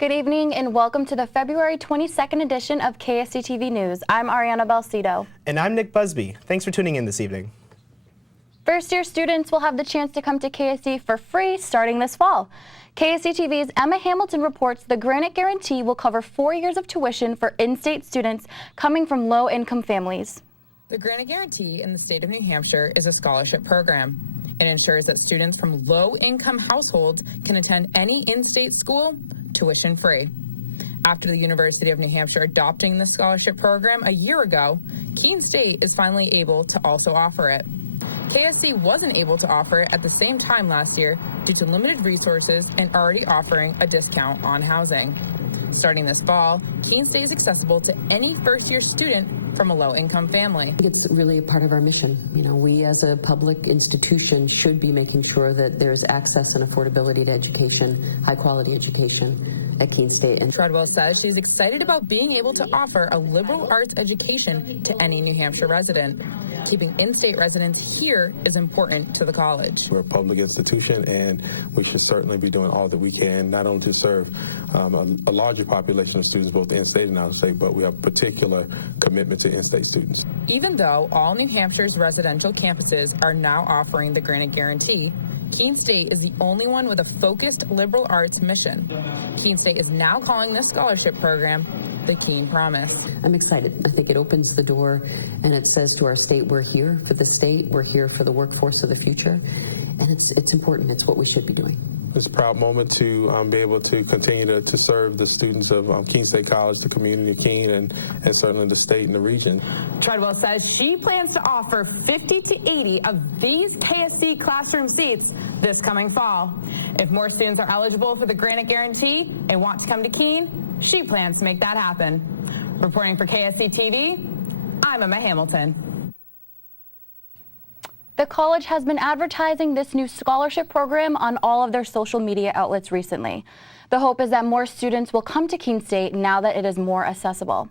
Good evening and welcome to the February 22nd edition of KSC TV News. I'm Ariana Balcido. And I'm Nick Busby. Thanks for tuning in this evening. First-year students will have the chance to come to KSC for free starting this fall. KSC TV's Emma Hamilton reports the Granite Guarantee will cover 4 years of tuition for in-state students coming from low-income families. The Granite Guarantee in the state of New Hampshire is a scholarship program. It ensures that students from low-income households can attend any in-state school tuition-free. After the University of New Hampshire adopting the scholarship program a year ago, Keene State is finally able to also offer it. KSC wasn't able to offer it at the same time last year due to limited resources and already offering a discount on housing. Starting this fall, Keene State is accessible to any first-year student from a low-income family. It's really a part of our mission. You know, we as a public institution should be making sure that there's access and affordability to education, high-quality education at Keene State. And Treadwell says she's excited about being able to offer a liberal arts education to any New Hampshire resident. Keeping in-state residents here is important to the college. We're a public institution, and we should certainly be doing all that we can, not only to serve a larger population of students, both in-state and out-of-state, but we have particular commitment to in-state students. Even though all New Hampshire's residential campuses are now offering the Granite Guarantee, Keene State is the only one with a focused liberal arts mission. Keene State is now calling this scholarship program the Keene Promise. I'm excited. I think it opens the door and it says to our state, we're here for the state, we're here for the workforce of the future, and it's important. It's what we should be doing. It's a proud moment to be able to continue to serve the students of Keene State College, the community of Keene, and certainly the state and the region. Treadwell says she plans to offer 50 to 80 of these KSC classroom seats this coming fall. If more students are eligible for the Granite Guarantee and want to come to Keene, she plans to make that happen. Reporting for KSC TV, I'm Emma Hamilton. The college has been advertising this new scholarship program on all of their social media outlets recently. The hope is that more students will come to Keene State now that it is more accessible.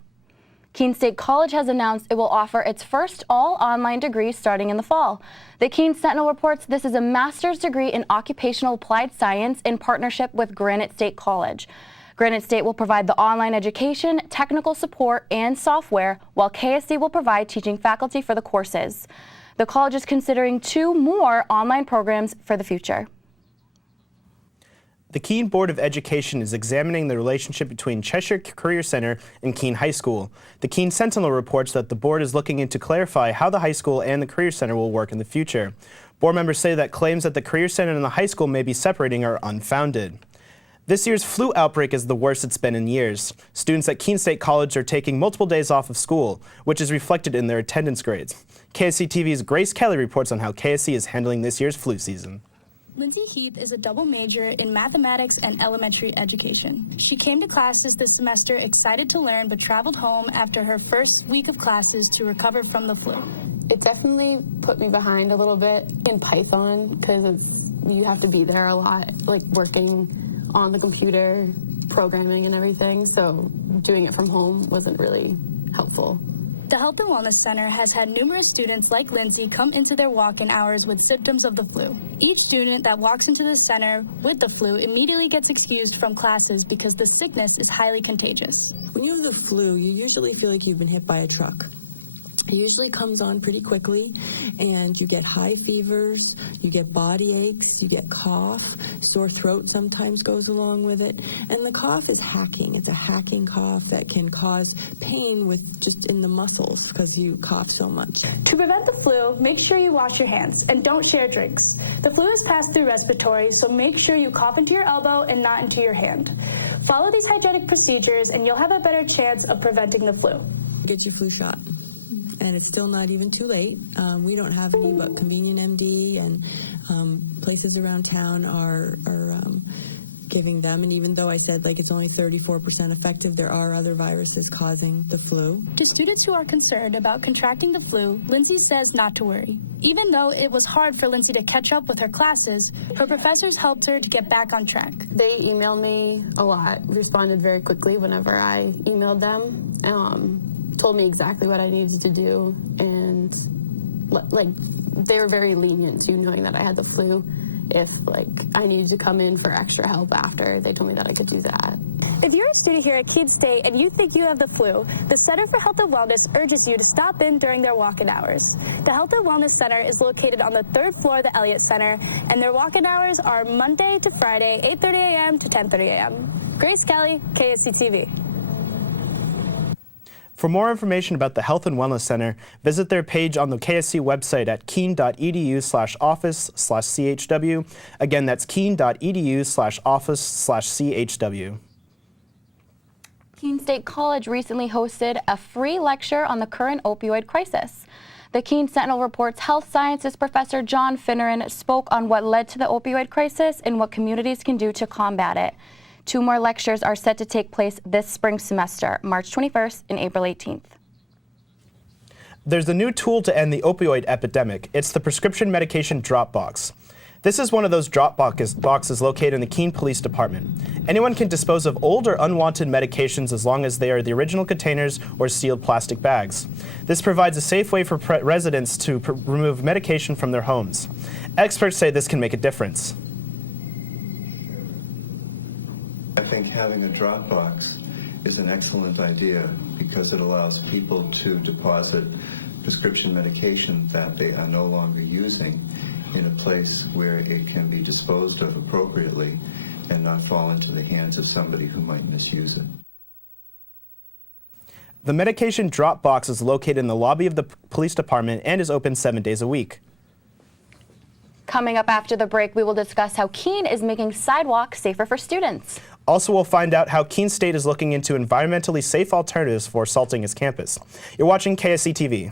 Keene State College has announced it will offer its first all-online degree starting in the fall. The Keene Sentinel reports this is a master's degree in occupational applied science in partnership with Granite State College. Granite State will provide the online education, technical support, and software, while KSC will provide teaching faculty for the courses. The college is considering 2 more online programs for the future. The Keene Board of Education is examining the relationship between Cheshire Career Center and Keene High School. The Keene Sentinel reports that the board is looking into clarify how the high school and the Career Center will work in the future. Board members say that claims that the Career Center and the high school may be separating are unfounded. This year's flu outbreak is the worst it's been in years. Students at Keene State College are taking multiple days off of school, which is reflected in their attendance grades. KSC TV's Grace Kelly reports on how KSC is handling this year's flu season. Lindsay Heath is a double major in mathematics and elementary education. She came to classes this semester excited to learn, but traveled home after her first week of classes to recover from the flu. It definitely put me behind a little bit in Python because you have to be there a lot, like working on the computer, programming and everything, so doing it from home wasn't really helpful. The Health and Wellness Center has had numerous students like Lindsay come into their walk-in hours with symptoms of the flu. Each student that walks into the center with the flu immediately gets excused from classes because the sickness is highly contagious. When you have the flu, you usually feel like you've been hit by a truck. It usually comes on pretty quickly, and you get high fevers, you get body aches, you get cough, sore throat sometimes goes along with it, and the cough is hacking. It's a hacking cough that can cause pain with just in the muscles because you cough so much. To prevent the flu, make sure you wash your hands and don't share drinks. The flu is passed through respiratory, so make sure you cough into your elbow and not into your hand. Follow these hygienic procedures and you'll have a better chance of preventing the flu. Get your flu shot. And it's still not even too late. We don't have any, but Convenient MD and places around town are giving them. And even though I said like it's only 34% effective, there are other viruses causing the flu. To students who are concerned about contracting the flu, Lindsay says not to worry. Even though it was hard for Lindsay to catch up with her classes, her professors helped her to get back on track. They emailed me a lot, responded very quickly whenever I emailed them. Told me exactly what I needed to do, and like they were very lenient to knowing that I had the flu. If like I needed to come in for extra help after, they told me that I could do that. If you're a student here at Keene State and you think you have the flu, the Center for Health and Wellness urges you to stop in during their walk-in hours. The Health and Wellness Center is located on the 3rd floor of the Elliott Center, and their walk-in hours are Monday to Friday, 8:30 a.m. to 10:30 a.m. Grace Kelly, KSC-TV. For more information about the Health and Wellness Center, visit their page on the KSC website at keene.edu/office/CHW. Again, that's keene.edu/office/CHW. Keene State College recently hosted a free lecture on the current opioid crisis. The Keene Sentinel reports health sciences professor John Finneran spoke on what led to the opioid crisis and what communities can do to combat it. 2 more lectures are set to take place this spring semester, March 21st and April 18th. There's a new tool to end the opioid epidemic. It's the prescription medication drop box. This is one of those drop boxes located in the Keene Police Department. Anyone can dispose of old or unwanted medications as long as they are the original containers or sealed plastic bags. This provides a safe way for residents to remove medication from their homes. Experts say this can make a difference. I think having a drop box is an excellent idea because it allows people to deposit prescription medication that they are no longer using in a place where it can be disposed of appropriately and not fall into the hands of somebody who might misuse it. The medication drop box is located in the lobby of the police department and is open 7 days a week. Coming up after the break, we will discuss how Keene is making sidewalks safer for students. Also, we'll find out how Keene State is looking into environmentally safe alternatives for salting its campus. You're watching KSC TV.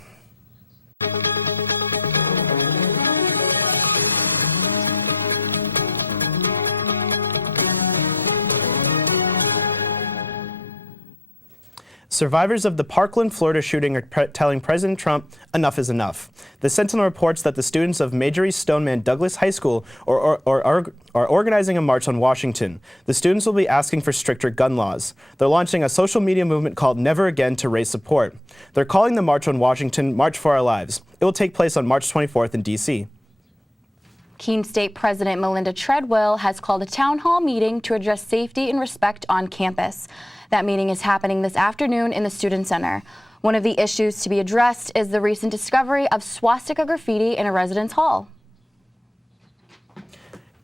Survivors of the Parkland, Florida shooting are telling President Trump enough is enough. The Sentinel reports that the students of Major East Stoneman Douglas High School are organizing a march on Washington. The students will be asking for stricter gun laws. They're launching a social media movement called Never Again to raise support. They're calling the March on Washington March for Our Lives. It will take place on March 24th in D.C. Keene State President Melinda Treadwell has called a town hall meeting to address safety and respect on campus. That meeting is happening this afternoon in the Student Center. One of the issues to be addressed is the recent discovery of swastika graffiti in a residence hall.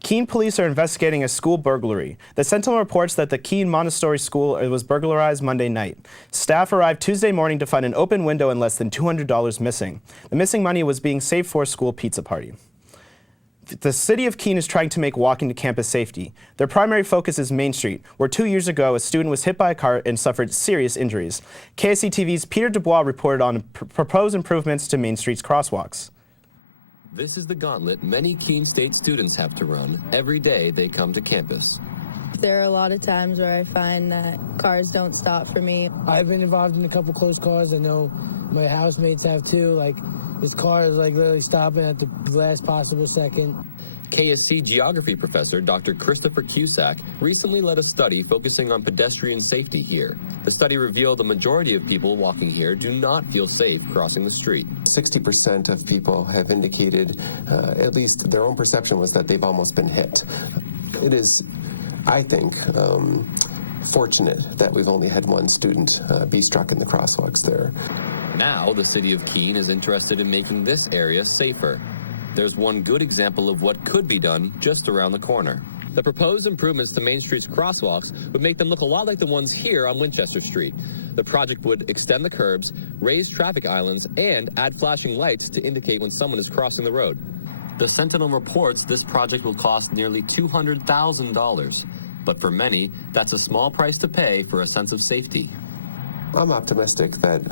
Keene police are investigating a school burglary. The Sentinel reports that the Keene Montessori School was burglarized Monday night. Staff arrived Tuesday morning to find an open window and less than $200 missing. The missing money was being saved for a school pizza party. The city of Keene is trying to make walking to campus safety. Their primary focus is Main Street, where 2 years ago a student was hit by a car and suffered serious injuries. KSC TV's Peter Dubois reported on proposed improvements to Main Street's crosswalks. This is the gauntlet many Keene State students have to run every day they come to campus. There are a lot of times where I find that cars don't stop for me. I've been involved in a couple close calls. I know my housemates have too. Like, this car is like literally stopping at the last possible second. KSC geography professor Dr. Christopher Cusack recently led a study focusing on pedestrian safety here. The study revealed the majority of people walking here do not feel safe crossing the street. 60% of people have indicated, at least their own perception was that they've almost been hit. It is, I think, fortunate that we've only had one student be struck in the crosswalks there. Now, the city of Keene is interested in making this area safer. There's one good example of what could be done just around the corner. The proposed improvements to Main Street's crosswalks would make them look a lot like the ones here on Winchester Street. The project would extend the curbs, raise traffic islands, and add flashing lights to indicate when someone is crossing the road. The Sentinel reports this project will cost nearly $200,000. But for many, that's a small price to pay for a sense of safety. I'm optimistic that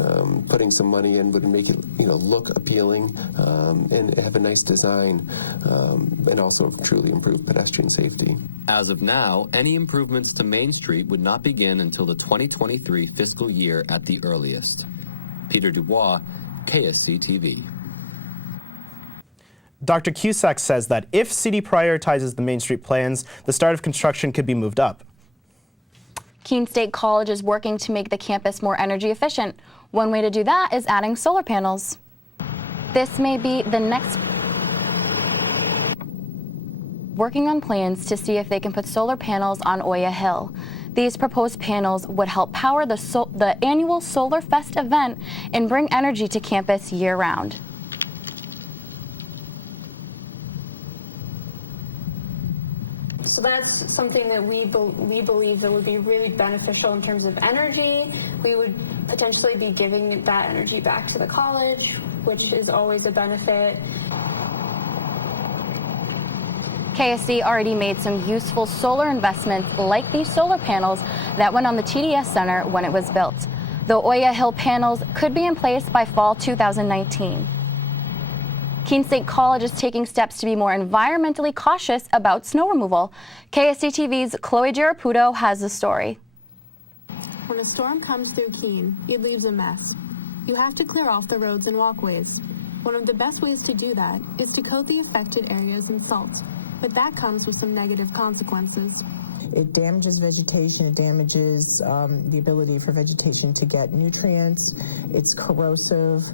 putting some money in would make it, look appealing and have a nice design and also truly improve pedestrian safety. As of now, any improvements to Main Street would not begin until the 2023 fiscal year at the earliest. Peter Dubois, KSC TV. Dr. Cusack says that if city prioritizes the Main Street plans, the start of construction could be moved up. Keene State College is working to make the campus more energy efficient. One way to do that is adding solar panels. This may be the next working on plans to see if they can put solar panels on Oya Hill. These proposed panels would help power the annual Solar Fest event and bring energy to campus year-round. So that's something that we believe that would be really beneficial in terms of energy. We would potentially be giving that energy back to the college, which is always a benefit. KSC already made some useful solar investments like these solar panels that went on the TDS Center when it was built. The Oya Hill panels could be in place by fall 2019. Keene State College is taking steps to be more environmentally cautious about snow removal. KSC TV's Chloe Giraputo has the story. When a storm comes through Keene, it leaves a mess. You have to clear off the roads and walkways. One of the best ways to do that is to coat the affected areas in salt, but that comes with some negative consequences. It damages vegetation, it damages the ability for vegetation to get nutrients, it's corrosive,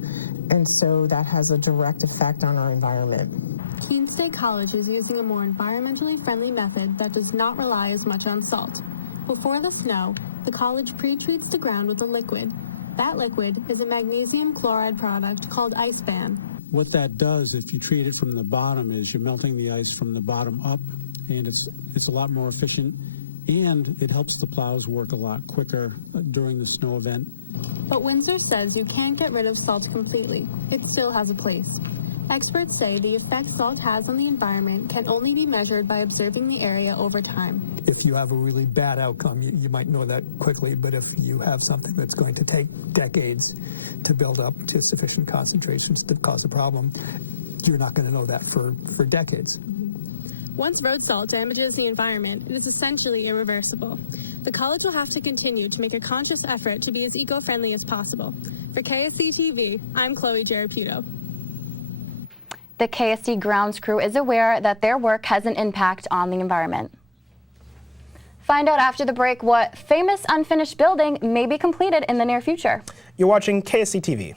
and so that has a direct effect on our environment. Keene State College is using a more environmentally friendly method that does not rely as much on salt. Before the snow, the college pre-treats the ground with a liquid. That liquid is a magnesium chloride product called ice ban. What that does, if you treat it from the bottom, is you're melting the ice from the bottom up, and it's a lot more efficient, and it helps the plows work a lot quicker during the snow event. But Windsor says you can't get rid of salt completely. It still has a place. Experts say the effect salt has on the environment can only be measured by observing the area over time. If you have a really bad outcome, you might know that quickly, but if you have something that's going to take decades to build up to sufficient concentrations to cause a problem, you're not going to know that for decades. Once road salt damages the environment, it is essentially irreversible. The college will have to continue to make a conscious effort to be as eco-friendly as possible. For KSC TV, I'm Chloe Giraputo. The KSC grounds crew is aware that their work has an impact on the environment. Find out after the break what famous unfinished building may be completed in the near future. You're watching KSC TV.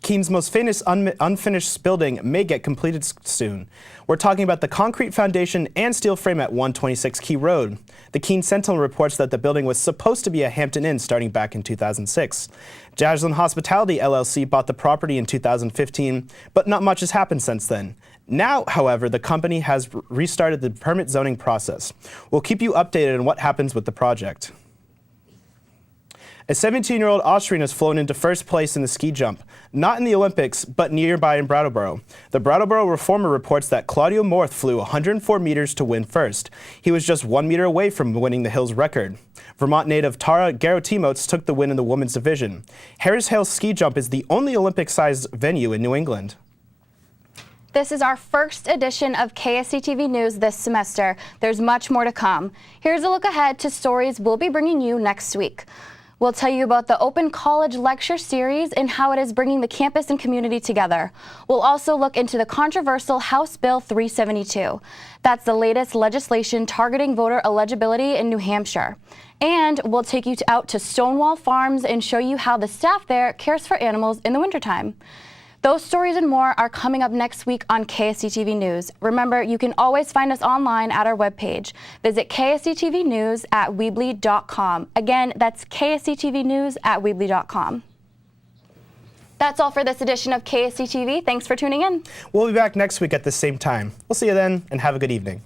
Keene's most famous unfinished building may get completed soon. We're talking about the concrete foundation and steel frame at 126 Key Road. The Keene Sentinel reports that the building was supposed to be a Hampton Inn starting back in 2006. Jaslyn Hospitality LLC bought the property in 2015, but not much has happened since then. Now, however, the company has restarted the permit zoning process. We'll keep you updated on what happens with the project. A 17-year-old Austrian has flown into first place in the ski jump, not in the Olympics, but nearby in Brattleboro. The Brattleboro Reformer reports that Claudio Morth flew 104 meters to win first. He was just 1 meter away from winning the hill's record. Vermont native Tara Garotimotes took the win in the women's division. Harris Hill Ski Jump is the only Olympic-sized venue in New England. This is our first edition of KSC TV News this semester. There's much more to come. Here's a look ahead to stories we'll be bringing you next week. We'll tell you about the Open College Lecture Series and how it is bringing the campus and community together. We'll also look into the controversial House Bill 372. That's the latest legislation targeting voter eligibility in New Hampshire. And we'll take you out to Stonewall Farms and show you how the staff there cares for animals in the wintertime. Those stories and more are coming up next week on KSC TV News. Remember, you can always find us online at our webpage. Visit ksctvnews@weebly.com. Again, that's ksctvnews@weebly.com. That's all for this edition of KSC TV. Thanks for tuning in. We'll be back next week at the same time. We'll see you then, and have a good evening.